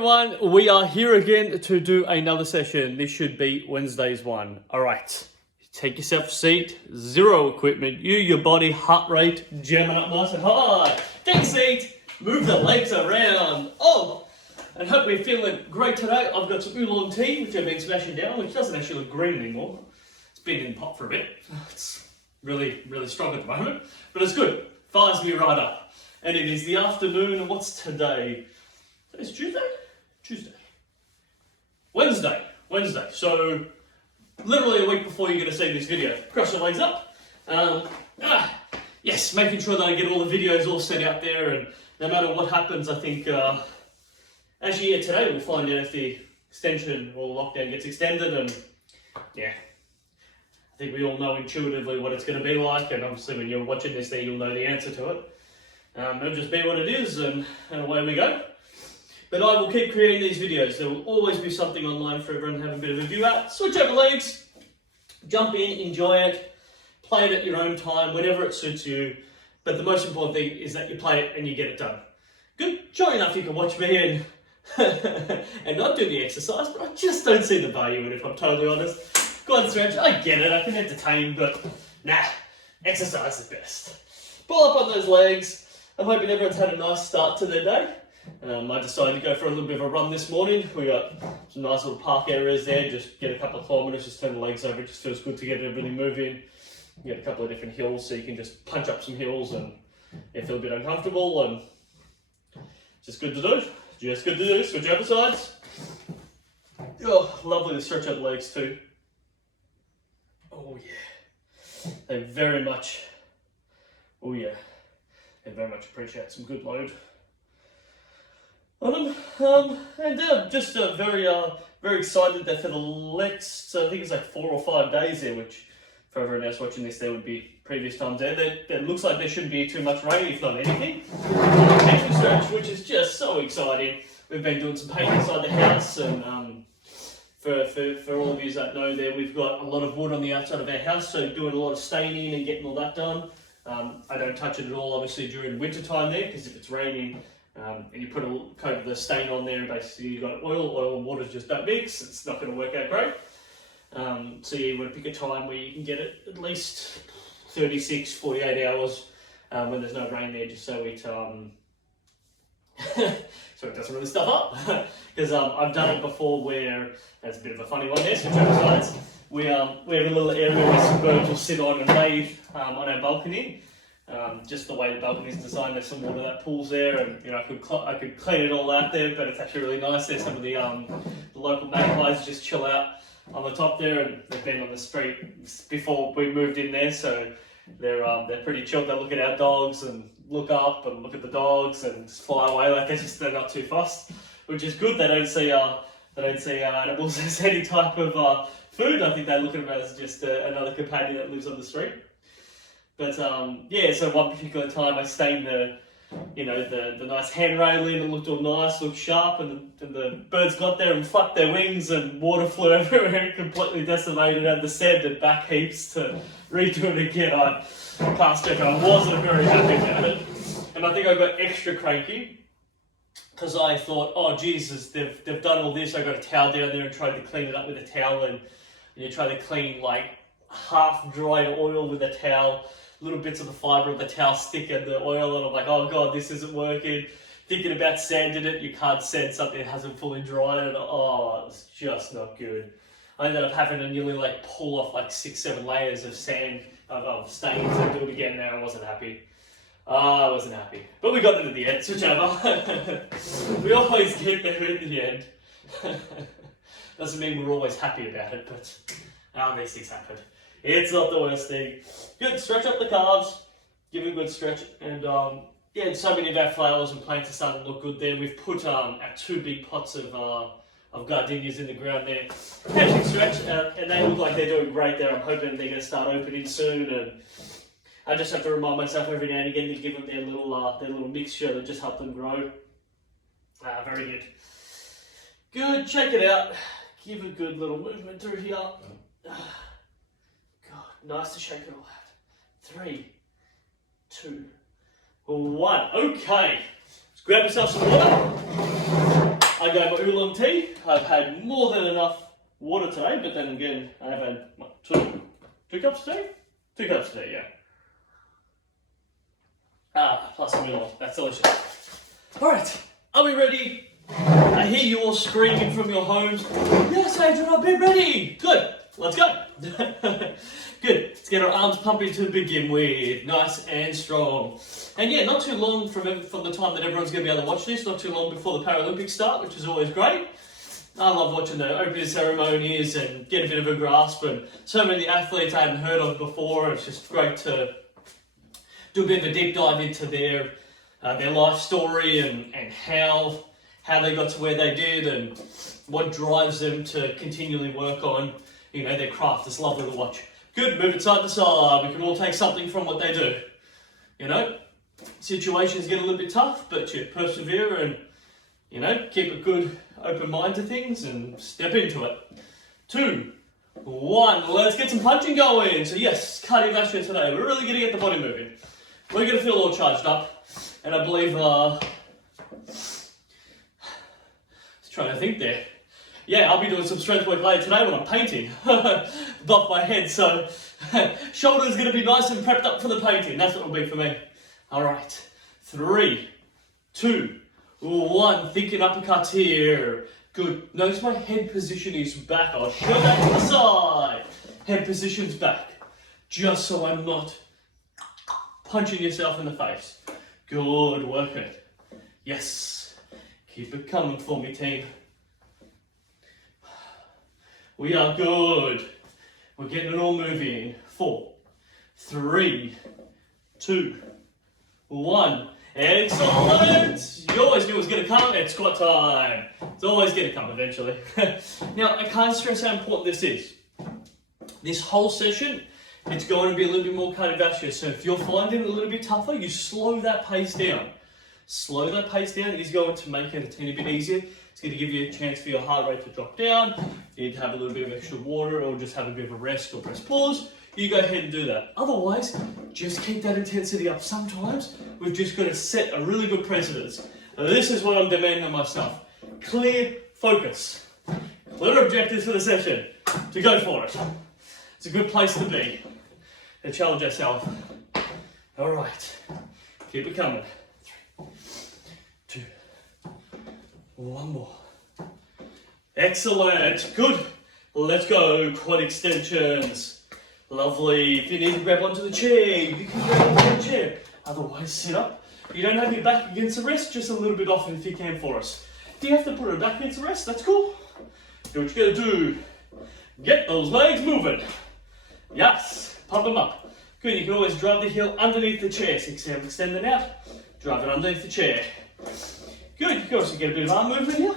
everyone, we are here again to do another session. This should be Wednesday's one. Alright, take yourself a seat, zero equipment, your body, heart rate, jamming up nice and high. Take a seat, move the legs around. Oh, and hope we're feeling great today. I've got some oolong tea, which I've been smashing down, which doesn't actually look green anymore. It's been in the pot for a bit. It's really strong at the moment, but it's good. Fires me right up. And it is the afternoon, and what's today? Today's Tuesday. Wednesday. So, literally a week before you're going to see this video. Cross your legs up. Yes, making sure that I get all the videos all set out there, and no matter what happens, I think, actually, yeah, today we'll find out if the extension or lockdown gets extended, and yeah, I think we all know intuitively what it's going to be like, and obviously when you're watching this there, you'll know the answer to it. It'll just be what it is, and away we go. But I will keep creating these videos. There will always be something online for everyone to have a bit of a view at. Switch over legs, jump in, enjoy it, play it at your own time, whenever it suits you. But the most important thing is that you play it and you get it done. Good, sure enough you can watch me and and not do the exercise, but I just don't see the value in it, if I'm totally honest. Go on, stretch, I get it, I can entertain, but nah, exercise is best. Pull up on those legs. I'm hoping everyone's had a nice start to their day. I decided to go for a little bit of a run this morning. We got some nice little park areas there, just get a couple of kilometres, just turn the legs over. It just feels good to get everything moving. You get a couple of different hills, so you can just punch up some hills and feel a bit uncomfortable, and just good to do. Switch over sides. Oh, lovely to stretch out the legs too. Oh yeah, they very much appreciate some good load on them. And just very excited that for the next, I think it's like 4 or 5 days there, which for everyone else watching this, there would be previous times there. It looks like there shouldn't be too much rain, if not anything. Painting stretch, which is just so exciting. We've been doing some painting inside the house, and for all of you that know there, we've got a lot of wood on the outside of our house, so doing a lot of staining and getting all that done. I don't touch it at all, obviously, during winter time there, because if it's raining, and you put a coat of the stain on there, basically you've got oil and water just don't mix, it's not going to work out great. So yeah, you want to pick a time where you can get it at least 36, 48 hours when there's no rain there, just so it so it doesn't really stuff up. Because I've done it before where, that's a bit of a funny one there, switch over sides. We have a little area where some birds will sit on and bathe on our balcony. Just the way the balcony is designed, there's some water that pools there, and you know I could clean it all out there, but it's actually really nice. There's some of the local magpies just chill out on the top there, and they've been on the street before we moved in there, so they're pretty chilled. They look at our dogs and look up and look at the dogs and just fly away. Like they're not too fussed, which is good. They don't see animals as any type of food. I think they look at them as just another companion that lives on the street. But yeah, so one particular time I stained the nice hand railing. It looked all nice, looked sharp, and the birds got there and flapped their wings, and water flew everywhere, completely decimated, and the sand and back heaps to redo it again. I passed it, I wasn't very happy about it, and I think I got extra cranky because I thought, oh Jesus, they've done all this. I got a towel down there and tried to clean it up with a towel, and you try to clean like half dried oil with a towel. Little bits of the fibre of the towel stick in the oil, and I'm like, oh god, this isn't working. Thinking about sanding it, you can't sand something that hasn't fully dried, and oh, it's just not good. I ended up having to nearly like pull off like 6-7 layers of sand, of stains, and do it again. Now I wasn't happy. But we got it at the end, switch over. We always get there in the end. Doesn't mean we're always happy about it, but these things happen. It's not the worst thing. Good, stretch up the calves, give it a good stretch, and yeah, so many of our flowers and plants are starting to look good there. We've put our 2 big pots of gardenias in the ground there. Catching stretch, and they look like they're doing great there. I'm hoping they're going to start opening soon, and I just have to remind myself every now and again to give them their little mixture that just help them grow. Very good. Good, check it out. Give a good little movement through here. Nice to shake it all out. 3, 2, 1. Okay. Let's grab yourself some water. I got my oolong tea. I've had more than enough water today, but then again, I've had what, two cups today? 2 cups today, yeah. Plus some oolong. That's delicious. Alright, are we ready? I hear you all screaming from your homes. Yes, Adrian, I'll be ready. Good, let's go. Good, let's get our arms pumping to begin with. Nice and strong. And yeah, not too long from the time that everyone's going to be able to watch this, not too long before the Paralympics start, which is always great. I love watching the opening ceremonies and get a bit of a grasp, and so many athletes I hadn't heard of before. It's just great to do a bit of a deep dive into their life story and how they got to where they did and what drives them to continually work on, you know, their craft. It's lovely to watch. Good, move it side to side. We can all take something from what they do. You know, situations get a little bit tough, but you persevere and, you know, keep a good open mind to things and step into it. 2, 1, let's get some punching going. So yes, cardiovascular today. We're really going to get the body moving. We're going to feel all charged up. And I believe, just trying to think there. Yeah, I'll be doing some strength work later today when I'm painting. Above my head, so shoulder's going to be nice and prepped up for the painting. That's what it'll be for me. Alright, 3, 2, 1, thinking uppercuts here. Good, notice my head position is back. I'll show that to the side. Head position's back, just so I'm not punching yourself in the face. Good, work it. Yes, keep it coming for me, team. We are good. We're getting it all moving. 4, 3, 2, 1. Excellent! You always knew it was going to come. It's squat time. It's always going to come eventually. Now, I can't stress how important this is. This whole session, it's going to be a little bit more cardiovascular. So if you're finding it a little bit tougher, you slow that pace down. Slow that pace down. It is going to make it a teeny bit easier. It's going to give you a chance for your heart rate to drop down. If you need to have a little bit of extra water or just have a bit of a rest or press pause, you go ahead and do that. Otherwise, just keep that intensity up. Sometimes we've just got to set a really good precedence. This is what I'm demanding of myself. Clear focus. Clear objectives for the session. To go for it. It's a good place to be. To challenge ourselves. Alright. Keep it coming. 3, 2, 1 more. Excellent. Good. Let's go. Quad extensions. Lovely. If you need to grab onto the chair, you can grab onto the chair. Otherwise, sit up. You don't have your back against the rest, just a little bit off if you can for us. Do you have to put it back against the rest? That's cool. Do what you gotta do. Get those legs moving. Yes. Pump them up. Good. You can always drive the heel underneath the chair. 6, 7, extend it out. Drive it underneath the chair. Good. You can also get a bit of arm movement here.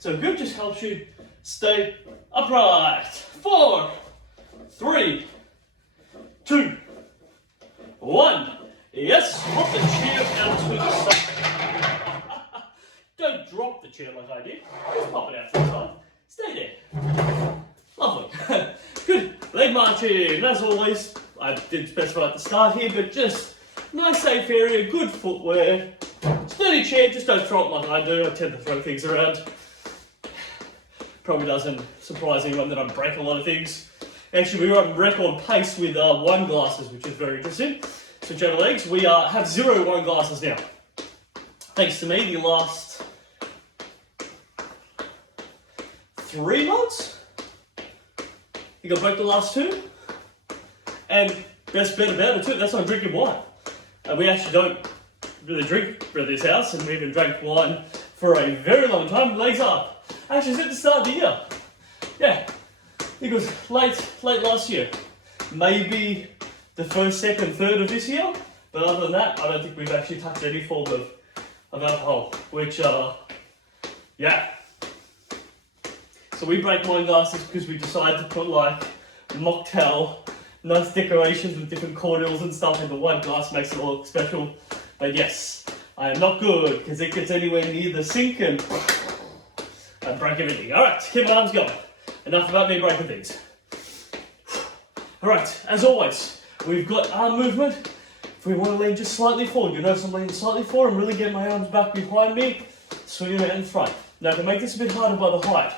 So good. Just helps you stay upright. 4, 3, 2, 1. Yes, pop the chair out to the side. Don't drop the chair like I did. Just pop it out to the side. Stay there. Lovely. Good. Leg marching. As always, I did specify at the start here, but just nice safe area, good footwear. Sturdy chair, just don't throw it like I do. I tend to throw things around. Probably doesn't surprise anyone that I break a lot of things. Actually, we were on record pace with wine glasses, which is very interesting. Switch over legs. We have 0 wine glasses now. Thanks to me, the last 3 months. I think I broke the last 2. And best bet about it too, that's not drinking wine. We actually don't really drink at this house, and we haven't drank wine for a very long time. Legs up. Actually, it's at the start of the year. Yeah. I think it was late last year. Maybe the 1st, 2nd, 3rd of this year. But other than that, I don't think we've actually touched any form of alcohol. Which, yeah. So we break wine glasses because we decided to put like mocktail, nice decorations with different cordials and stuff in the wine glass, makes it look special. But yes, I am not good because it gets anywhere near the sink and I break everything. Alright, keep my arms going. Enough about me breaking things. Alright, as always, we've got arm movement. If we want to lean just slightly forward, you notice I'm leaning slightly forward and really get my arms back behind me, swing them out in front. Now to make this a bit harder by the height,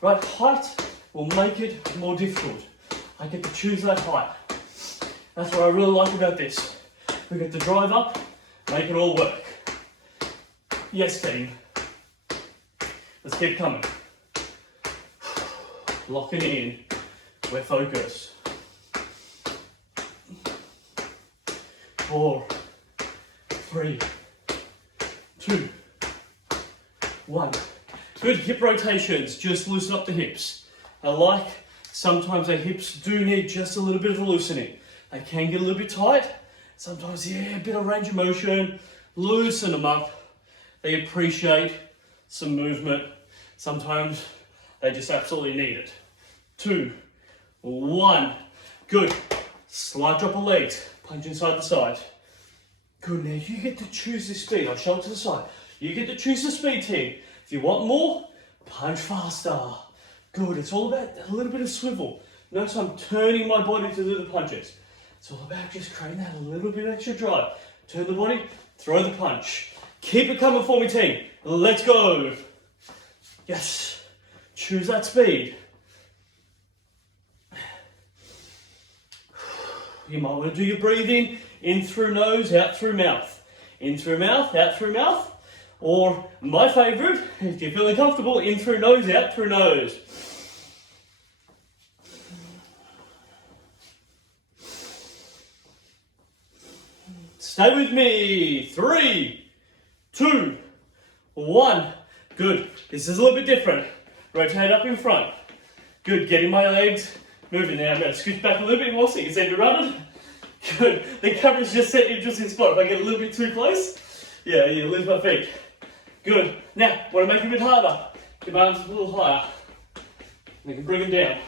right? Height will make it more difficult. I get to choose that height. That's what I really like about this. We get to drive up, make it all work. Yes, team. Let's keep coming. Locking in. We're focused. 4, 3, 2, 1. Good hip rotations, just loosen up the hips. I like sometimes the hips do need just a little bit of a loosening. They can get a little bit tight. Sometimes, yeah, a bit of range of motion. Loosen them up. They appreciate some movement. Sometimes they just absolutely need it. 2, 1. Good. Slight drop of legs. Punch inside the side. Good, now you get to choose the speed. I'll show it to the side. You get to choose the speed, team. If you want more, punch faster. Good, it's all about a little bit of swivel. Notice I'm turning my body to do the punches. It's all about just creating that a little bit extra drive. Turn the body, throw the punch. Keep it coming for me, team. Let's go. Yes, choose that speed. You might want to do your breathing in through nose, out through mouth. In through mouth, out through mouth. Or my favourite, if you're feeling comfortable, in through nose, out through nose. Stay with me. 3, 2, 1. Good. This is a little bit different. Rotate up in front. Good. Getting my legs moving now. I'm going to scoot back a little bit more so you can see me running. Good. The camera's just set interesting spot. If I get a little bit too close, yeah, lose my feet. Good. Now, want to make it a bit harder. Keep my arms a little higher. You can bring them down.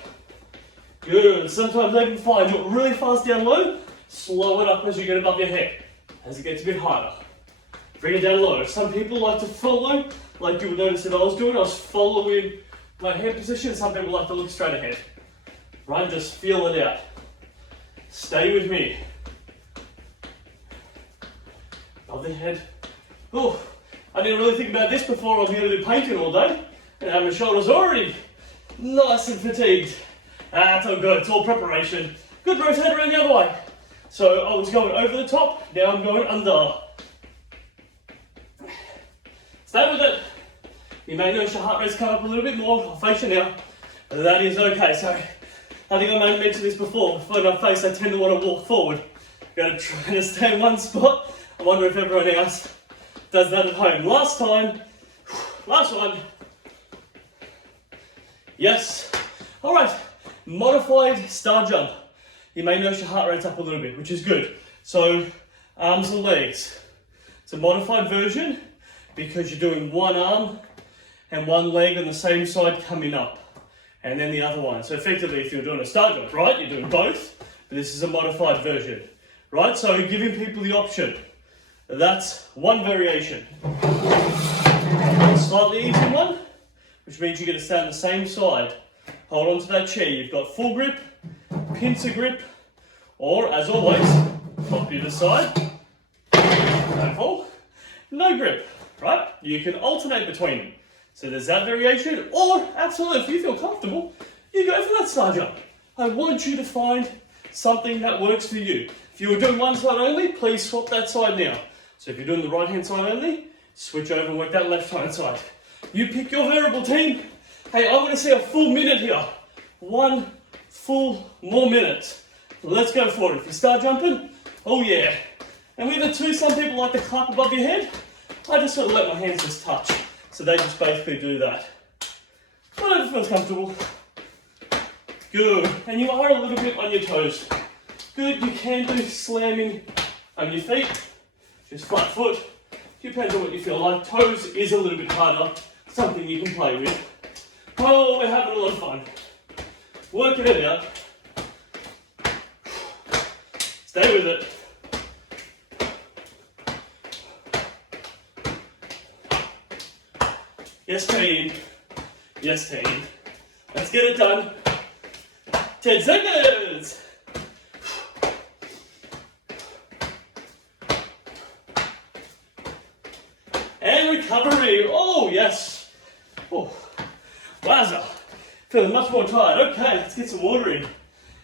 Good. Sometimes they can fly. Do it really fast down low. Slow it up as you get above your head. As it gets a bit harder. Bring it down low. Some people like to follow, like you would notice that I was doing. I was following my head position. Some people like to look straight ahead. Right? Just feel it out. Stay with me. Above the head. Oh, I didn't really think about this before. I was going to do painting all day. And my shoulders already nice and fatigued. That's all good. It's all preparation. Good, rotate around the other way. So I was going over the top. Now I'm going under. Stay with it. You may notice your heart rate's come up a little bit more. I'll face you now. But that is okay. So I think I may have mentioned this before. Before my face, I tend to want to walk forward. Got to try to stay in one spot. I wonder if everyone else does that at home. Last one. Yes. All right. Modified star jump. You may notice your heart rate's up a little bit, which is good. So arms and legs. It's a modified version because you're doing one arm and one leg on the same side coming up. And then the other one. So effectively, if you're doing a star jump, right, you're doing both, but this is a modified version, right? So you're giving people the option. That's one variation. A slightly easier one, which means you're going to stay on the same side. Hold on to that chair. You've got full grip, pincer grip, or as always, pop you to the side, don't fall, no grip, right? You can alternate between them. So there's that variation, or absolutely, if you feel comfortable, you go for that star jump. I want you to find something that works for you. If you were doing one side only, please swap that side now. So if you're doing the right hand side only, switch over and work that left hand side. You pick your variable, team. Hey, I want to see a full minute here. 1 full more minute. Let's go for it. If you start jumping, oh yeah. And with the two, some people like to clap above your head. I just sort of let my hands just touch. So they just basically do that. Whatever feels comfortable. Good. And you are a little bit on your toes. Good. You can do slamming on your feet. Just flat foot. Depends on what you feel like. Toes is a little bit harder. Something you can play with. Oh, we're having a lot of fun. Working it out. Stay with it. Yes, team. Yes, team. Let's get it done. 10 seconds. And recovery. Oh, yes. Oh, wowza. Feeling much more tired. Okay, let's get some water in.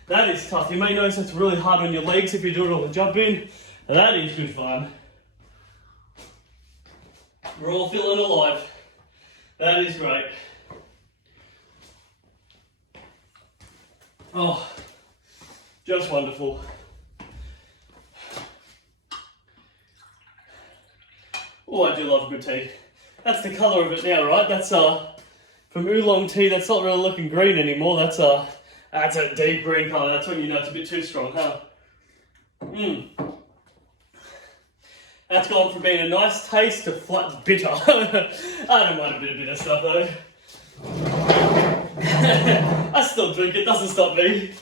That is tough. You may notice it's really hard on your legs if you do it on the jump in. And that is good fun. We're all feeling alive. That is great. Oh, just wonderful. Oh, I do love a good tea. That's the colour of it now, right? That's from oolong tea. That's not really looking green anymore. That's a deep green colour. That's when you know it's a bit too strong, huh? That's gone from being a nice taste to flat bitter. I don't mind a bit of bitter stuff though. I still drink it, doesn't stop me.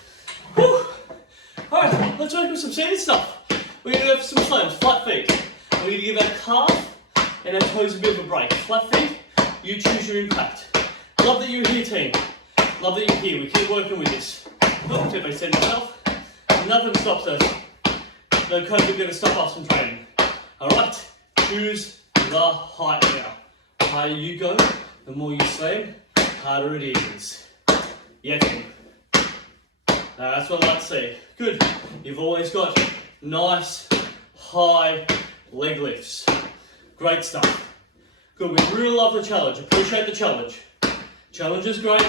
Alright, let's work with some seated stuff. We're going to go for some slams, flat feet. We're going to give our calf and our toes a bit of a break. Flat feet, you choose your impact. Love that you're here, team. Love that you're here. We keep working with this. Oh, tip I said myself. Nothing stops us. No COVID going to stop us from training. Alright, choose the height now. The higher you go, the more you slam, the harder it is. Yeah, team. That's what I like to see. Good. You've always got nice, high leg lifts. Great stuff. Good. We really love the challenge. Appreciate the challenge. Challenge is great.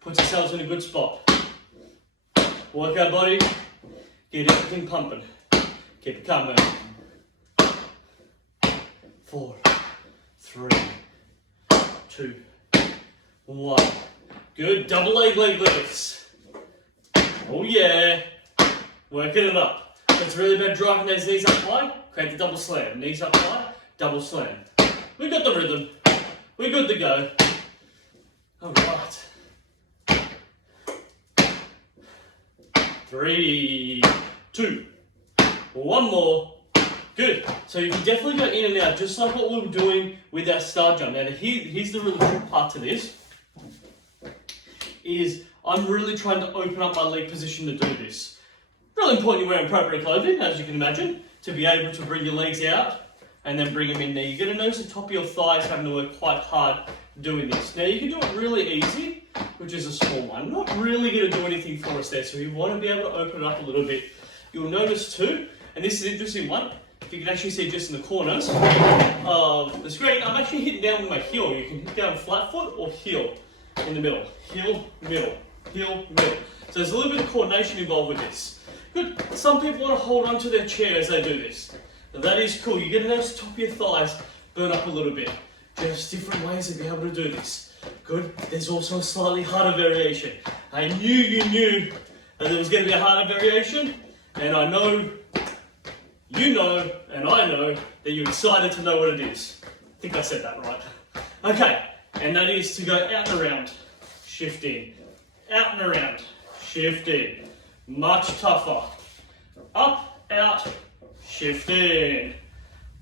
Puts yourselves in a good spot. Work our body. Get everything pumping. Keep it calm, man. 4, 3, 2, 1. Good. Double leg lifts. Oh yeah. Working it up. So it's really about driving those knees up high. Create the double slam. Knees up high. Double slam. We got the rhythm. We're good to go. Alright. 3, 2, 1 more. Good. So you can definitely go in and out, just like what we were doing with our star jump. Now here's the really cool part to this, is I'm really trying to open up my leg position to do this. Really important you're wearing appropriate clothing, as you can imagine, to be able to bring your legs out and then bring them in there. You're going to notice the top of your thighs having to work quite hard doing this. Now you can do it really easy, which is a small one. Not really going to do anything for us there, so you want to be able to open it up a little bit. You'll notice too, and this is an interesting one, if you can actually see just in the corners of the screen, I'm actually hitting down with my heel. You can hit down flat foot or heel in the middle. Heel, middle, heel, middle. So there's a little bit of coordination involved with this. Good. Some people want to hold onto their chair as they do this. Now that is cool. You're going to notice the top of your thighs burn up a little bit. There's different ways to be able to do this. Good. There's also a slightly harder variation. I knew you knew that there was going to be a harder variation, and I know, you know, and I know that you're excited to know what it is. I think I said that right. Okay, and that is to go out and around, shift in, out and around, shift in. Much tougher. Up, out, shift in.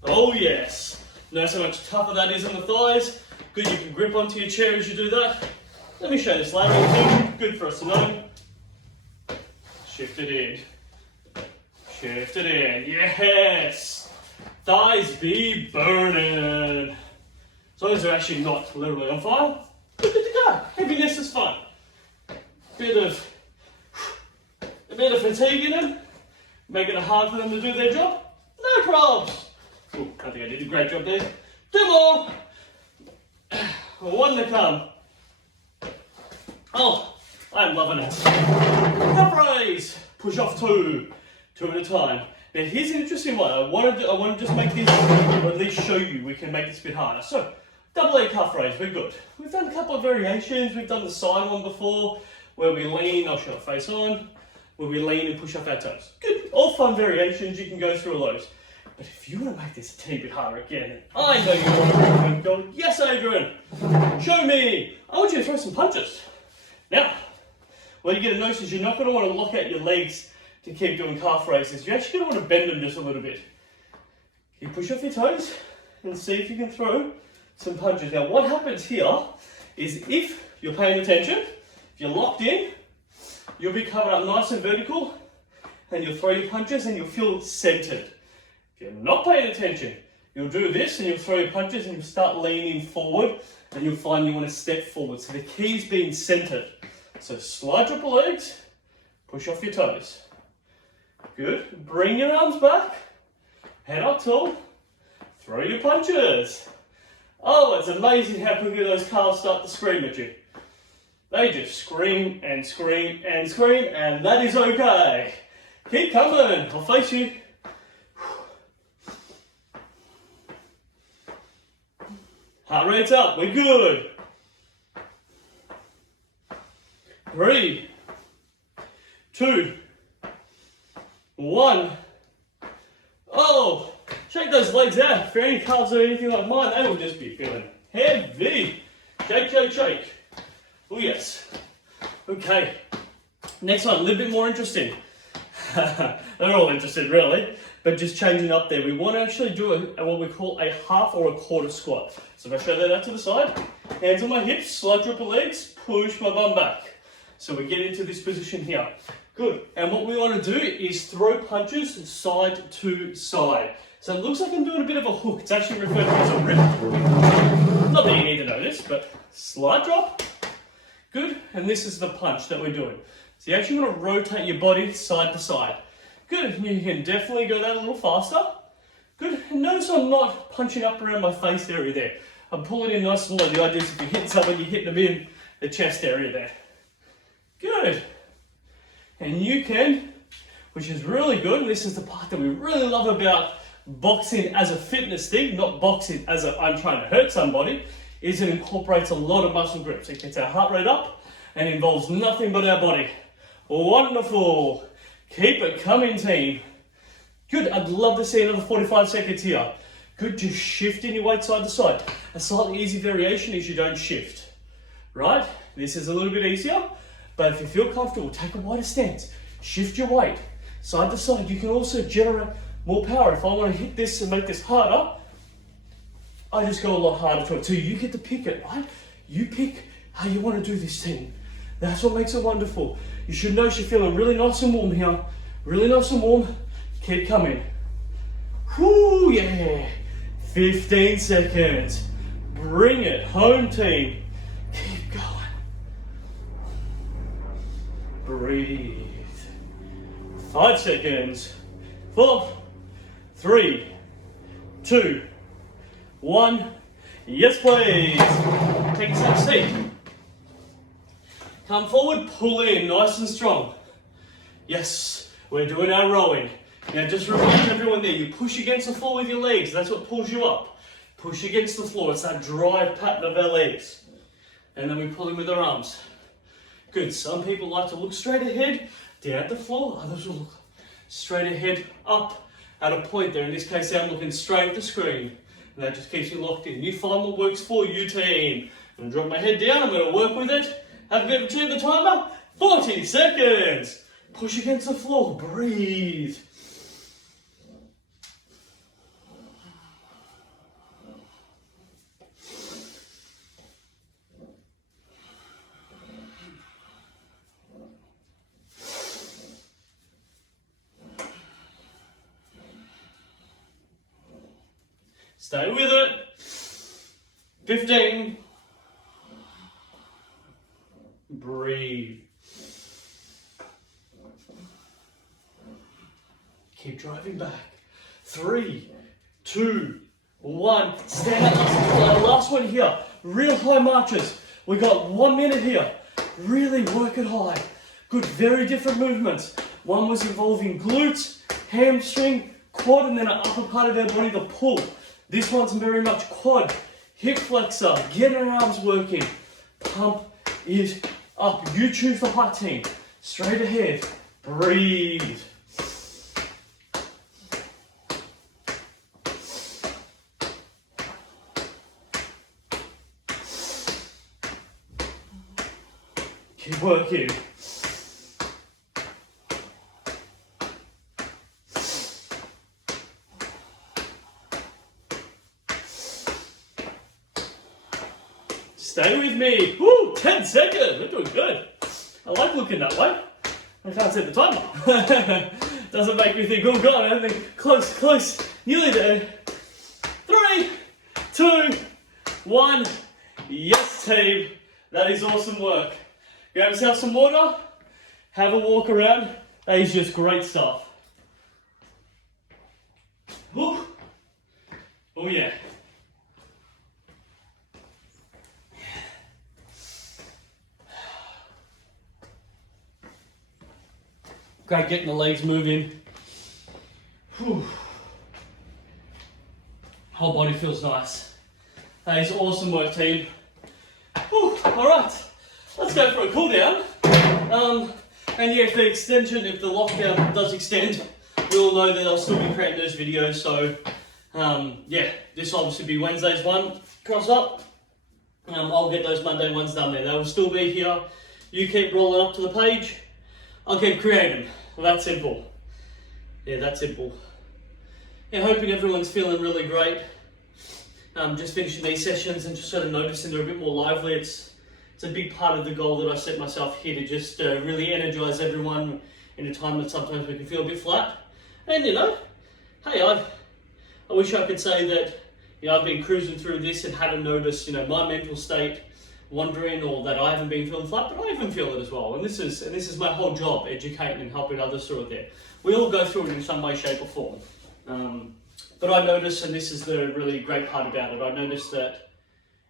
Oh yes. Notice how much tougher that is on the thighs. Good, you can grip onto your chair as you do that. Let me show you this lateral thing. Good for us to know. Shift it in. Shift it in. Yes. Thighs be burning. As long as they're actually not literally on fire, we're good to go. Heaviness is fun. A bit of fatigue in them, making it hard for them to do their job. No problems. Ooh, I think I did a great job there. 2 more. 1 to come. Oh, I'm loving it. Calf raise. Push off 2 at a time. Now here's an interesting one. I want to just make this, or at least show you, we can make this a bit harder. So, double leg calf raise, we're good. We've done a couple of variations. We've done the side one before, where we lean, I'll show it face on, where we lean and push up our toes. Good, all fun variations, you can go through all those. But if you want to make this a teeny bit harder again, I know you want to go, yes Adrian, show me. I want you to throw some punches. Now, what you're going to notice is you're not going to want to lock out your legs to keep doing calf raises. You're actually going to want to bend them just a little bit. You push off your toes and see if you can throw some punches. Now what happens here is if you're paying attention, if you're locked in, you'll be covered up nice and vertical and you'll throw your punches and you'll feel centered. If you're not paying attention, you'll do this and you'll throw your punches and you'll start leaning forward and you'll find you want to step forward. So the key is being centered. So slide drop your legs, push off your toes. Good. Bring your arms back, head up tall, throw your punches. Oh, it's amazing how quickly those calves start to scream at you. They just scream and scream and scream, and that is okay. Keep coming, I'll face you. Heart rate's up, we're good. 3, 2, 1. Oh, shake those legs out. If you're any calves or anything like mine, they will just be feeling heavy. Shake, shake, shake. Oh yes. Okay. Next one, a little bit more interesting. They're all interested really, but just changing up there. We want to actually do what we call a half or a quarter squat. So if I show that out to the side, hands on my hips, slide drop the legs, push my bum back. So we get into this position here. Good. And what we want to do is throw punches side to side. So it looks like I'm doing a bit of a hook. It's actually referred to as a rip. Not that you need to know this, but slide drop. Good. And this is the punch that we're doing. So you actually want to rotate your body side to side. Good. And you can definitely go that a little faster. Good. And notice I'm not punching up around my face area there. I'm pulling in nice and low. The idea is if you hit someone, you hit them in the chest area there. Good. And you can, which is really good, and this is the part that we really love about boxing as a fitness thing, not boxing as a I'm trying to hurt somebody, is it incorporates a lot of muscle grips. It gets our heart rate up and involves nothing but our body. Wonderful. Keep it coming, team. Good. I'd love to see another 45 seconds here. Good. Just shifting your weight side to side. A slightly easy variation is you don't shift. Right? This is a little bit easier, but if you feel comfortable, take a wider stance. Shift your weight side to side. You can also generate more power. If I want to hit this and make this harder, I just go a lot harder to it. So you get to pick it, right? You pick how you want to do this, team. That's what makes it wonderful. You should know you're feeling really nice and warm here. Really nice and warm. Keep coming. Whoo, yeah. 15 seconds. Bring it home, team. Keep going. Breathe. 5 seconds. 4, 3, 2, 1. Yes, please. Take a seat. Come forward, pull in, nice and strong. Yes, we're doing our rowing. Now just remind everyone there, you push against the floor with your legs. That's what pulls you up. Push against the floor. It's that drive pattern of our legs. And then we pull in with our arms. Good. Some people like to look straight ahead, down at the floor. Others will look straight ahead, up at a point there. In this case, I'm looking straight at the screen. And that just keeps you locked in. You find what works for you, team. I'm going to drop my head down. I'm going to work with it. Have a bit of a tune the timer. 40 seconds. Push against the floor. Breathe. Stay with it. 15. Breathe. Keep driving back. 3, 2, 1. Stand up nice and tall. Last one here. Real high marches. We got 1 minute here. Really work it high. Good, very different movements. One was involving glutes, hamstring, quad, and then an upper part of our body, the pull. This one's very much quad, hip flexor, get our arms working. Pump it up. You choose the height, team. Straight ahead. Breathe. Keep working. Stay with me. Woo, 10 seconds. We're doing good. I like looking that way. I can't set the timer. Doesn't make me think, oh God, I think close, nearly there. 3, 2, 1. Yes, team, that is awesome work. Grab yourself some water, have a walk around. That is just great stuff. Woo. Oh yeah. Great getting the legs moving. Whew. Whole body feels nice. That is awesome work, team. Whew. All right, let's go for a cool down. And yeah, if the lockdown does extend, we all know that I'll still be creating those videos. So yeah, this will obviously be Wednesday's one. Cross up. I'll get those Monday ones done there. They will still be here. You keep rolling up to the page. I'll keep creating. That's simple. Yeah, that's simple. Yeah, hoping everyone's feeling really great. Just finishing these sessions and just sort of noticing they're a bit more lively. It's a big part of the goal that I set myself here, to just really energize everyone in a time that sometimes we can feel a bit flat. And you know, hey, I wish I could say that, you know, I've been cruising through this and haven't noticed, you know, my mental state wandering, or that I haven't been feeling flat, but I even feel it as well. And this is my whole job, educating and helping others through it there. We all go through it in some way, shape or form. But I notice, and this is the really great part about it, I notice that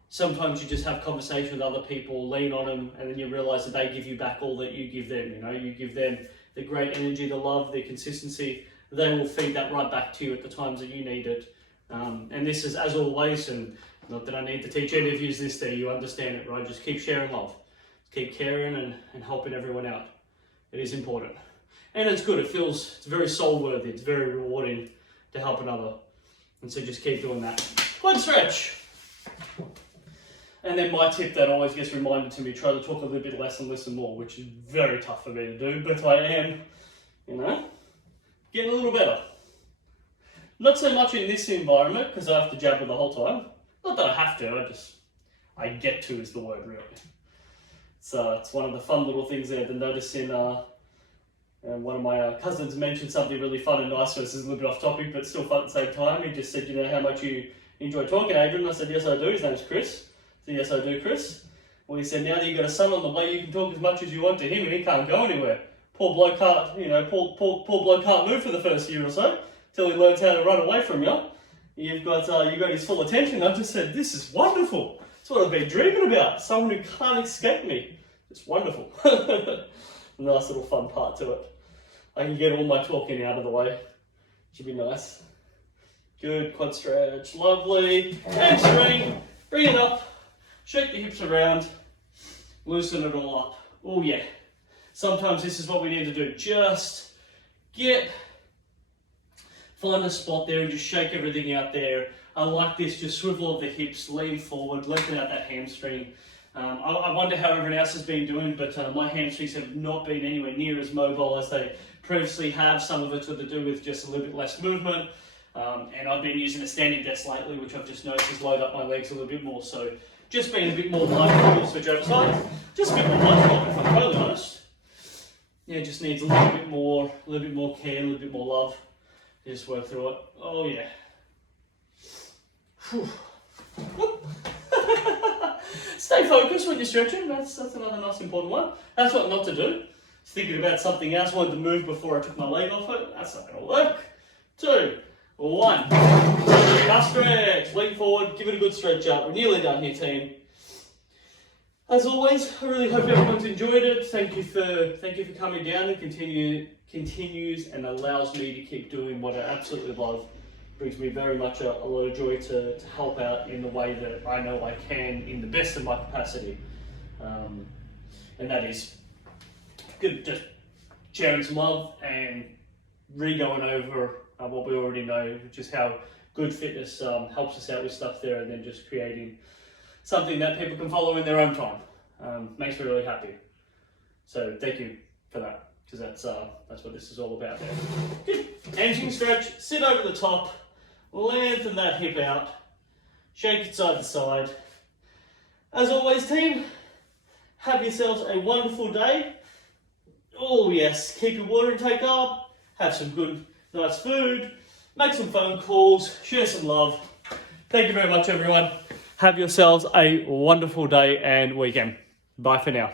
sometimes you just have conversation with other people, lean on them, and then you realise that they give you back all that you give them. You know, you give them the great energy, the love, the consistency. They will feed that right back to you at the times that you need it. And this is, as always, and not that I need to teach any of you this there, you understand it, right? Just keep sharing love. Keep caring and helping everyone out. It is important. And it's good, it's very soul worthy, it's very rewarding to help another. And so just keep doing that. Quad stretch. And then my tip that always gets reminded to me, try to talk a little bit less and listen more, which is very tough for me to do, but I am, you know, getting a little better. Not so much in this environment, because I have to jabber the whole time. Not that I have to, I get to is the word, really. So it's one of the fun little things there to notice in, and one of my cousins mentioned something really fun and nice, so this is a little bit off topic, but still fun at the same time. He just said, you know how much you enjoy talking, Adrian? I said, yes, I do. His name's Chris. I said, yes, I do, Chris. Well, he said, now that you've got a son on the way, you can talk as much as you want to him, and he can't go anywhere. Poor bloke can't, you know, poor bloke can't move for the first year or so, till he learns how to run away from you. You've got his full attention. I just said, this is wonderful. It's what I've been dreaming about. Someone who can't escape me. It's wonderful. Nice little fun part to it. I can get all my talking out of the way. Should be nice. Good, quad stretch, lovely. Hamstring, bring it up, shake the hips around, loosen it all up. Oh yeah. Sometimes this is what we need to do. Just find a spot there and just shake everything out there. I like this, just swivel of the hips, lean forward, lengthen out that hamstring. I wonder how everyone else has been doing, but my hamstrings have not been anywhere near as mobile as they previously have. Some of it's got to do with just a little bit less movement. And I've been using a standing desk lately, which I've just noticed has loaded up my legs a little bit more. So just being a bit more mindful, switch over side. Just a bit more mindful, if I'm totally honest. Yeah, it just needs a little bit more care, a little bit more love. Just work through it. Oh yeah. Stay focused when you're stretching. That's another nice important one. That's what not to do. Thinking about something else, wanted to move before I took my leg off it. That's not going to work. 2, 1. Calf stretch. Lean forward. Give it a good stretch up. We're nearly done here, team. As always, I really hope everyone's enjoyed it. Thank you for coming down and continues and allows me to keep doing what I absolutely love. Brings me very much a lot of joy to help out in the way that I know I can in the best of my capacity. And that is good, just sharing some love and re-going over what we already know, which is how good fitness helps us out with stuff there, and then just creating something that people can follow in their own time. Makes me really happy. So thank you for that, because that's what this is all about there. Good. Hamstring stretch, sit over the top, lengthen that hip out, shake it side to side. As always, team, have yourselves a wonderful day. Oh yes, keep your water intake up, have some good, nice food, make some phone calls, share some love. Thank you very much, everyone. Have yourselves a wonderful day and weekend. Bye for now.